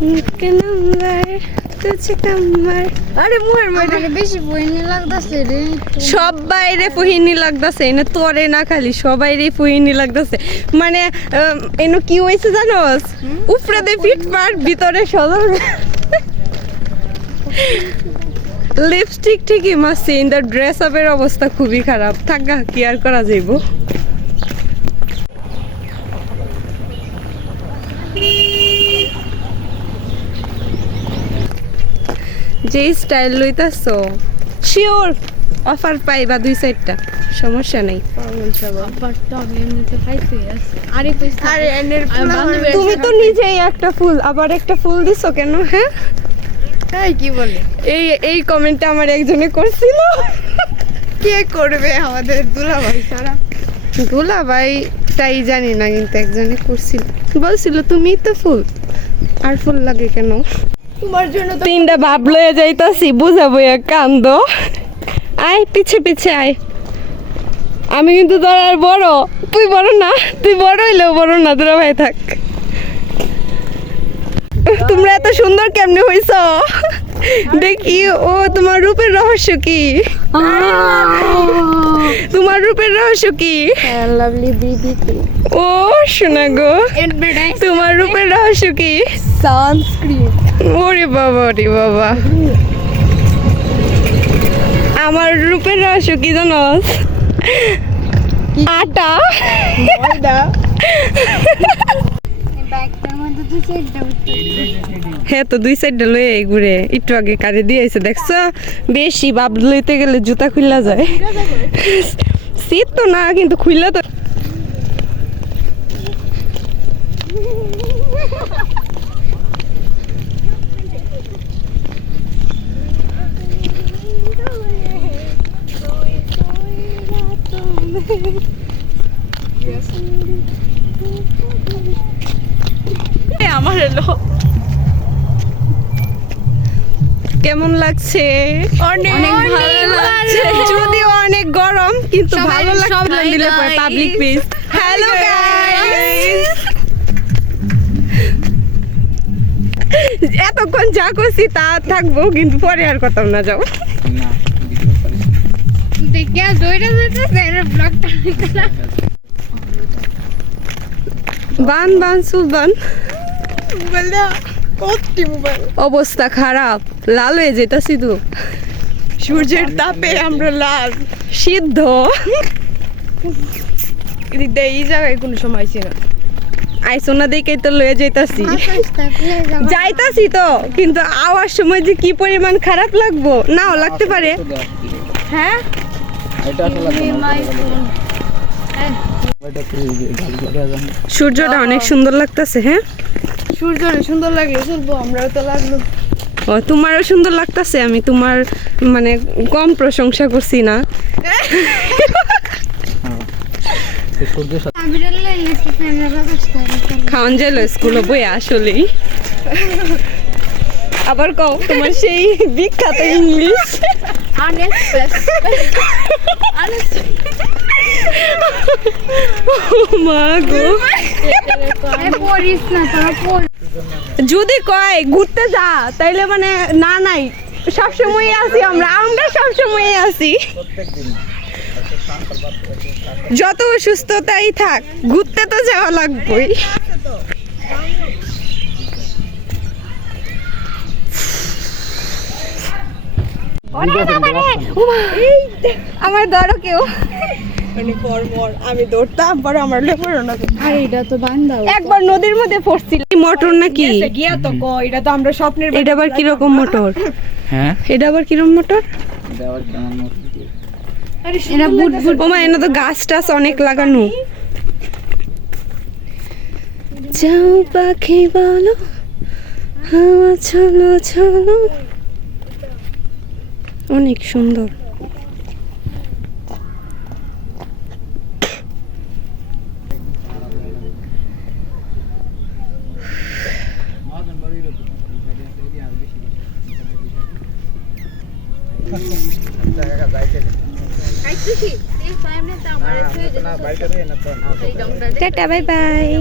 Number কাম্বার আরে মুহের মধ্যে। বেশি লাগতেছে রে। সব বাইরে ফুহিনি লাগতেছে এনে তোরে না খালি সবাইরে ফুহিনি লাগতেছে। মানে এনো কি হয়েছে জানোস? উপরে দে ফিট পার ভিতরে সদর লিপস্টিক ঠিকই মাসি ইন ড্রেস আপের অবস্থা খুবই খারাপ। থাকা কি আর করা যাইব? যে স্টাইল লইতাছো শিওর অফার পাইবা দুই সাইডটা সমস্যা নেই। তুমি তো নিজেই একটা ফুল আবার একটা ফুল দিছো কেন হ্যাঁ? তাই কি বলে? এই এই কমেন্টটা আমার একজনে করছিল। কে করবে আমাদের দুলাভাই ছাড়া? দুলা ভাই তাই জানি না কিন্তু একজনে করছিল। বলছিল তুমি তো ফুল আর ফুল লাগে কেন? তোমার জন্য তিনটা ভাব লয়ে যাইতাছি বুঝাবো কান্দ। আয় পিছে পিছে আয়। আমি কিন্তু তোর আর বড় তুই বড় না তুই বড় হইলেও বড় না তোরা ভাই থাক। তোমরা এত সুন্দর কেমনে হইছ? দেখি ও তোমার রূপের রহস্য কি? তোমার রূপের রহস্য কি? লাভলি ও শোনা গো তোমার রূপের রহস্য কি? সানস্ক্রিন ওরে বাবা ওরে বাবা। আমার রূপের রহস্য কি জানো? আটা। হ্যাঁ তো দুই সাইডটা লয়ে ঘুরে। একটু আগে কারে দিয়েছে দেখছ? বেশি বাপ লইতে গেলে জুতা খুললা যায়। শীত তো না কিন্তু খুললা তো আমার এলো। কেমন লাগছে? অনেক অনেক ভালো লাগছে। যদিও অনেক গরম কিন্তু ভালো লাগছে দিলে পরে পাবলিক প্লিজ হ্যালো এতক্ষণ যা করছি তা থাকব কিন্তু পরে আর কথা না যাও ব্লগটা বান বান মোবাইল অবস্থা খারাপ লাল হয়ে যেতাছি তো সূর্যের তাপে আমরা লাল সিদ্ধ এই জায়গায় কোনো সময় ছিল না আইসো না দেখে তো লয়ে যাইতাছি যাইতাছি তো কিন্তু আওয়ার সময় যে কি পরিমাণ খারাপ লাগবো নাও লাগতে পারে হ্যাঁ সূর্যটা অনেক সুন্দর লাগতেছে হ্যাঁ? সূর্য সুন্দর লাগলে চলবো আমরাও তো লাগল। ও তোমারও সুন্দর লাগতেছে আমি তোমার মানে কম প্রশংসা করছি না। খাওয়ান যাইলো স্কুলে বই আসলেই। আবার কও তোমার সেই বিখ্যাত ইংলিশ মা গো যদি কয় ঘুরতে যা তাইলে মানে না নাই। সবসময় আছি আমরা আমরা সবসময় আছি। যত অসুস্থতাই থাক ঘুরতে তো যাওয়া লাগবেই। আমার ধরো কেউ। মানে পর পর আমি দৌড়তাম পরে আমার না আর এটা তো বান্দাও। একবার নদীর মধ্যে পড়ছিল। মোটর নাকি? গিয়া তো ক এটা তো আমরা স্বপ্নের এটা আবার কীরকম মোটর? হ্যাঁ? এটা আবার কীরকম মোটর? দেওয়ার কেমন মতো এরা বুট বুট। ওমা এনে তো গাছ টাছ অনেক লাগানো। যাও পাখি বলো। হাওয়া অনেক সুন্দর। Tata bye bye